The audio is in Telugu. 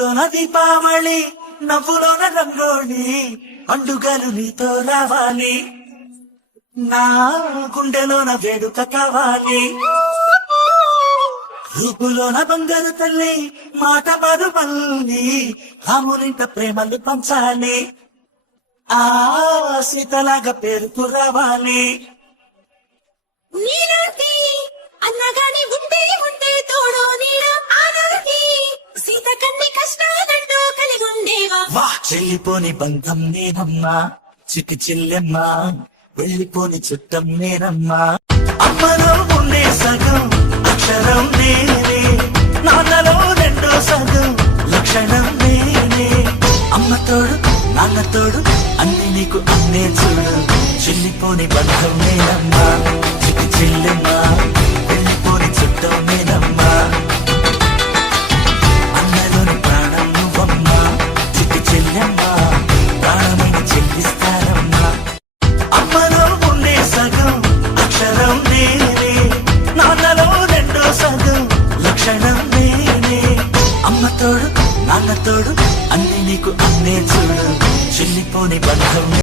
దీపావళి నవ్వులోన రంగోళి పండుగలు నీతో రావాలి, నా గుండెలోన వేడుక కావాలి. రూపులోన బంగారు తల్లి మాట మరుమల్లి రామునింట ప్రేమలు పంచాలి, ఆ సీతలాగా పేరుకు రావాలి. నీలాంటి అన్నగాని ఉంటే ఉంటే తోడు నీడ ఆనాటి సీత కన్ని కష్టాలంటూ కలిగి ఉండేవా. వా చెల్లిపోని బంధం నేనమ్మా, చిక్కి చెల్లెమ్మా వెళ్ళిపోని చుట్టం నేనమ్మా. అమ్మలో ఉండే సగం అక్షరం నేనే, నాన్నలో రెండో సగం లక్షణం నేనే. అమ్మ తోడు నాన్న తోడు అన్ని నీకు అన్నే చూడు, చెల్లిపోని బంధం నేనమ్మా, చిక్కి చెల్లెమ్మా వెళ్ళిపోని చుట్టం నేనమ్మా. అన్నలోని ప్రాణం నువ్వమ్మా, చిక్కి చెల్లెమ్మా ప్రాణమైన చెల్లిస్తానమ్మా. అమ్మలో ఉండే సగం అక్షరం నేనే, నాన్నలో రెండో సగం లక్షణం నేనే. అమ్మ తోడు నాన్న తోడు అన్ని నీకు అన్నే చూడు, చెల్లిపోని బంధం.